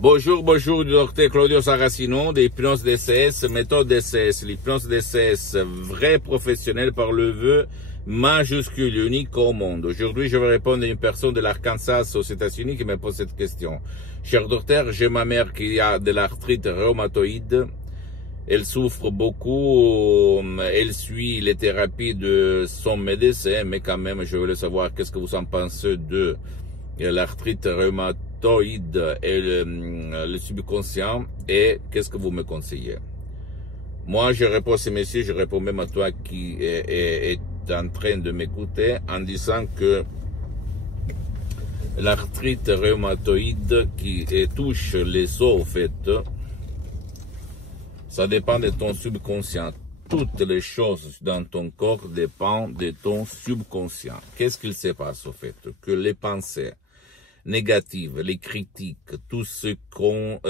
Bonjour, bonjour, docteur Claudio Saracino, d'hypnose DCS, méthode DCS, l'hypnose DCS, vrai professionnel par le vœu majuscule, unique au monde. Aujourd'hui, je vais répondre à une personne de l'Arkansas aux États-Unis qui me pose cette question. Cher docteur, j'ai ma mère qui a de l'arthrite rhumatoïde. Elle souffre beaucoup, elle suit les thérapies de son médecin, mais quand même, je voulais savoir qu'est-ce que vous en pensez de l'arthrite rhumatoïde et le subconscient, et qu'est-ce que vous me conseillez? Moi, je réponds à ces messieurs, je réponds même à toi qui est en train de m'écouter en disant que l'arthrite rhumatoïde qui touche les os, au fait, ça dépend de ton subconscient. Toutes les choses dans ton corps dépendent de ton subconscient. Qu'est-ce qu'il se passe au fait? Que les pensées négatives, les critiques, tout ce qu'on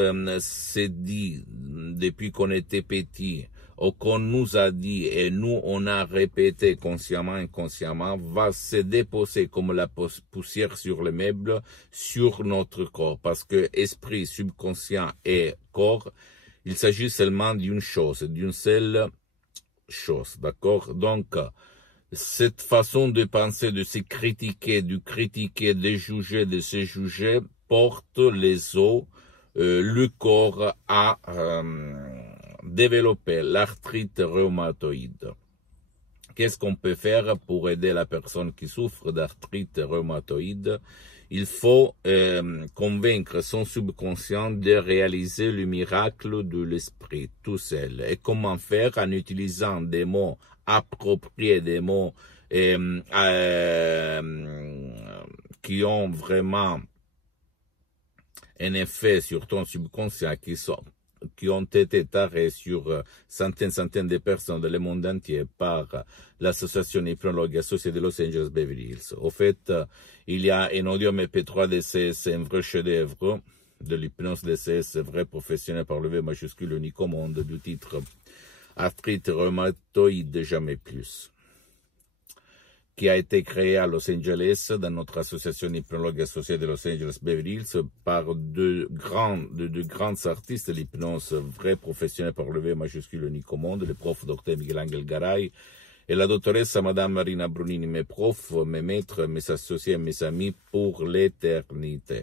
s'est dit depuis qu'on était petit, ou qu'on nous a dit et nous on a répété consciemment, inconsciemment, va se déposer comme la poussière sur les meubles, sur notre corps. Parce que esprit, subconscient et corps, il s'agit seulement d'une chose, d'une seule chose, d'accord? Donc, cette façon de penser, de se critiquer, de juger, de se juger, porte les os, le corps à développer l'arthrite rhumatoïde. Qu'est-ce qu'on peut faire pour aider la personne qui souffre d'arthrite rhumatoïde? Il faut convaincre son subconscient de réaliser le miracle de l'esprit tout seul. Et comment faire? En utilisant des mots appropriés, des mots qui ont vraiment un effet sur ton subconscient, qui ont été tarés sur centaines de personnes dans le monde entier par l'association hypnologue associée de Los Angeles Beverly Hills. Au fait, il y a un audio MP3 DCS, un vrai chef-d'œuvre de l'hypnose DCS, vrai professionnel par le V majuscule unique au monde, du titre Arthrite rhumatoïde jamais plus, qui a été créé à Los Angeles dans notre association hypnologue associée de Los Angeles Beverly Hills par deux grands artistes de l'hypnose, vrais professionnels par le V majuscule unique au monde, le prof Dr Miguel Angel Garay et la doctoresse Madame Marina Brunini, mes profs, mes maîtres, mes associés, mes amis pour l'éternité.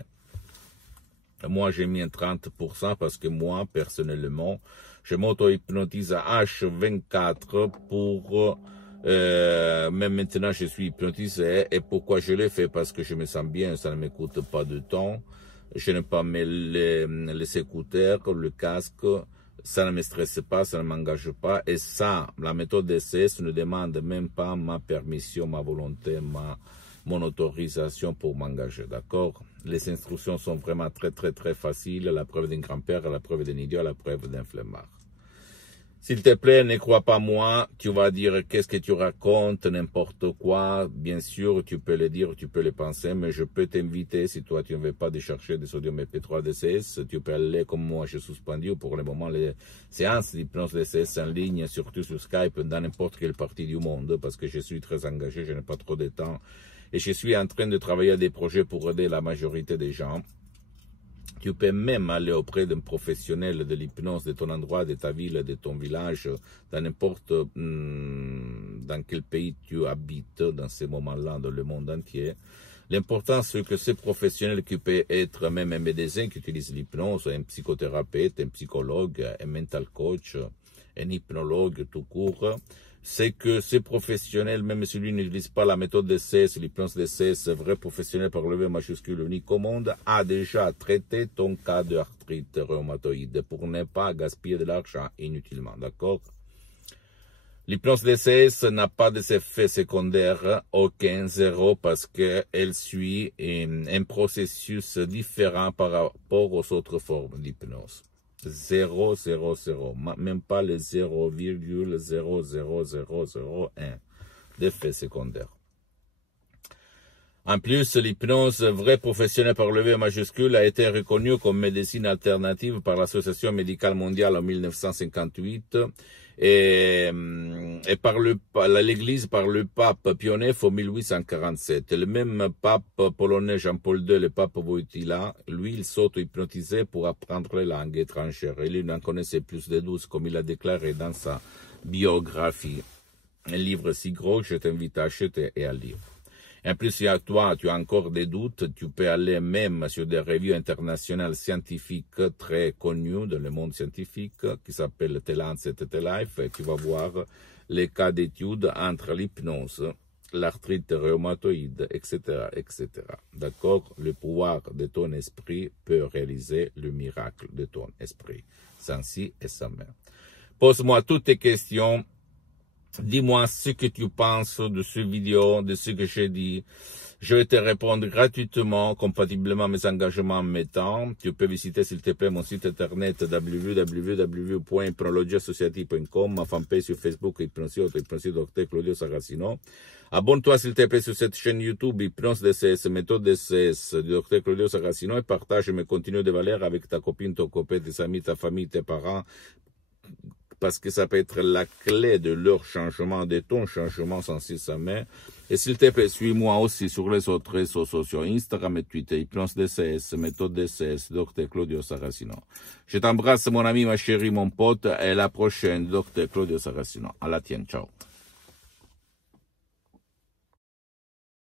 Moi, j'ai mis un 30% parce que moi, personnellement, je m'auto-hypnotise à H24 pour... même maintenant, je suis hypnotisé. Et pourquoi je le fais? Parce que je me sens bien, ça ne me coûte pas de temps. Je n'ai pas les écouteurs, le casque. Ça ne me stresse pas, ça ne m'engage pas. Et ça, la méthode DCS ne demande même pas ma permission, ma volonté, mon autorisation pour m'engager, d'accord? Les instructions sont vraiment très faciles. La preuve d'un grand-père, la preuve d'un idiot, la preuve d'un flemmard. S'il te plaît, ne crois pas moi, tu vas dire qu'est-ce que tu racontes, n'importe quoi. Bien sûr, tu peux le dire, tu peux le penser, mais je peux t'inviter, si toi tu ne veux pas de chercher des audios MP3 DCS, tu peux aller comme moi, j'ai suspendu pour le moment les séances d'hypnose DCS en ligne, surtout sur Skype, dans n'importe quelle partie du monde, parce que je suis très engagé, je n'ai pas trop de temps. Et je suis en train de travailler à des projets pour aider la majorité des gens. Tu peux même aller auprès d'un professionnel de l'hypnose de ton endroit, de ta ville, de ton village, dans n'importe dans quel pays tu habites dans ces moments-là, dans le monde entier. L'important, c'est que ce professionnel qui peut être même un médecin qui utilise l'hypnose, un psychothérapeute, un psychologue, un mental coach, un hypnologue tout court, c'est que ces professionnels, même si lui n'utilise pas la méthode DCS, l'hypnose DCS, vrai professionnel par le V majuscule unique au monde, a déjà traité ton cas d'arthrite rhumatoïde pour ne pas gaspiller de l'argent inutilement, d'accord? L'hypnose DCS n'a pas d'effets secondaires, aucun, zéro, parce qu'elle suit un processus différent par rapport aux autres formes d'hypnose. 0, 0, 0, même pas les 0,00001 d'effets secondaires. En plus, l'hypnose vrai professionnel par le V majuscule a été reconnue comme médecine alternative par l'Association médicale mondiale en 1958 et l'Église par le pape Pie IX en 1847. Le même pape polonais Jean-Paul II, le pape Wojtyła, lui, il s'auto-hypnotisait pour apprendre les langues étrangères. Et lui, en connaissait plus de 12, comme il a déclaré dans sa biographie. Un livre si gros que je t'invite à acheter et à lire. En plus, si à toi, tu as encore des doutes, tu peux aller même sur des revues internationales scientifiques très connues dans le monde scientifique, qui s'appellent The Lancet et The Life, et tu vas voir les cas d'études entre l'hypnose, l'arthrite rhumatoïde, etc., etc. D'accord? Le pouvoir de ton esprit peut réaliser le miracle de ton esprit, sans si et sans mais. Pose-moi toutes tes questions. Dis-moi ce que tu penses de ce vidéo, de ce que j'ai dit. Je vais te répondre gratuitement, compatiblement à mes engagements en mes temps. Tu peux visiter, s'il te plaît, mon site internet www.hypnologiassociative.com, ma fanpage sur Facebook, Hypnosie Dr Claudio Saracino. Abonne-toi, s'il te plaît, sur cette chaîne YouTube, Hypnose DCS, méthode DCS, du Dr Claudio Saracino, et partage mes contenus de valeur avec ta copine, ton copain, tes amis, ta famille, tes parents, parce que ça peut être la clé de leur changement, de ton changement sans si ça met. Et s'il te plaît, suis-moi aussi sur les autres réseaux sociaux, Instagram et Twitter, Hypnose DCS, méthode DCS, Dr Claudio Saracino. Je t'embrasse, mon ami, ma chérie, mon pote, et à la prochaine, Dr Claudio Saracino. À la tienne, ciao.